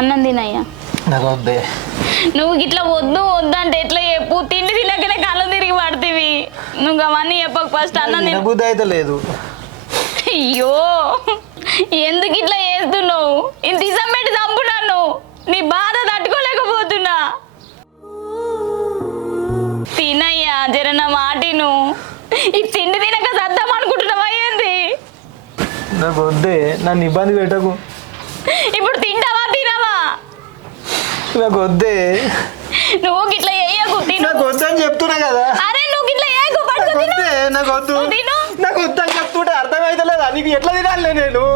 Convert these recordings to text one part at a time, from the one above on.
అన్నం తినయ్యా. నాకు వద్దే. నువ్వు ఇట్లా వద్దు వద్దంటే ఎట్లా చెప్పు? తిండి తినకనే కళ్ళు తిరిగి పడుతుంది. నువ్వు అవన్నీ చెప్పక ఫస్ట్ అన్నం తిన. బుద్ధి అయితే లేదు. అయ్యో ఎందుకు ఇట్లా చేస్తున్నావు? ఇంత ఇసం పెట్టి చంపున్నాను. నీ బాధ తట్టుకోలేకపోతున్నా. తినయ్యా జరన్న మాటిను. ఈ తిండి తినక సద్దాం అనుకుంటున్నావా ఏంది? నాకు వద్దే, నన్ను ఇబ్బంది పెట్టకు. ఇప్పుడు తింటావా తినవా? నాకు వద్దే. నువ్వు గిట్లా చేయకు. నాకు వద్దని చెప్తున్నా కదా. అరే నువ్వు గిట్లా చేయకు. నాకు వద్దు. నాకు వద్దని చెప్తుంటే అర్థమైతే లేదా? నీకు ఎట్లా తినాలి నేను?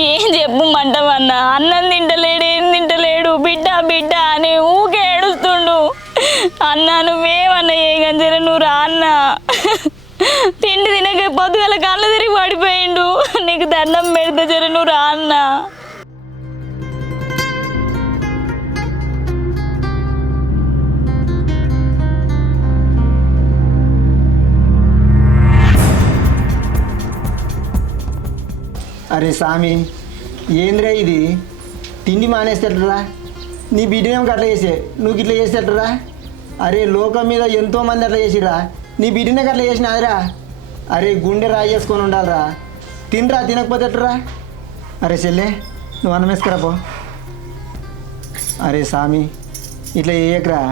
ఏం చెప్పమంటావన్నా? అన్నం తింటలేడు, ఏం తింటలేడు, బిడ్డ బిడ్డ అని ఊకే ఏడుస్తుండు. అన్నా నువ్వేమన్నా ఏగంజర నువ్వు రా అన్న. తిండి తినక పొద్దుగల కళ్ళు తిరిగి పడిపోయిండు. నీకు దండం పెడితే జర నువ్వు రా అన్న. అరే స్వామి, ఏంద్రా ఇది? తిండి మానేస్తేట్రా? నీ బిడ్డనేమో అట్లా చేసే, నువ్వు ఇట్లా చేసేటరా? అరే లోకం మీద ఎంతోమంది అట్లా చేసిరా, నీ బిడ్డనే అట్లా చేసినాదిరా. అరే గుండె రాయి చేసుకొని ఉండాలిరా. తినరా, తినకపోతే ఎట్రా? అరే చెల్లె, నువ్వు అన్నం వేసుకురా పో. అరే స్వామి, ఇట్లా చేయకరా.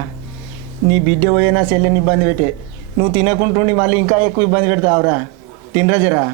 నీ బిడ్డ పోయినా చెల్లెని ఇబ్బంది పెట్టే, నువ్వు తినకుంటుండి మళ్ళీ ఇంకా ఎక్కువ ఇబ్బంది పెడతావురా. తినరా జరా.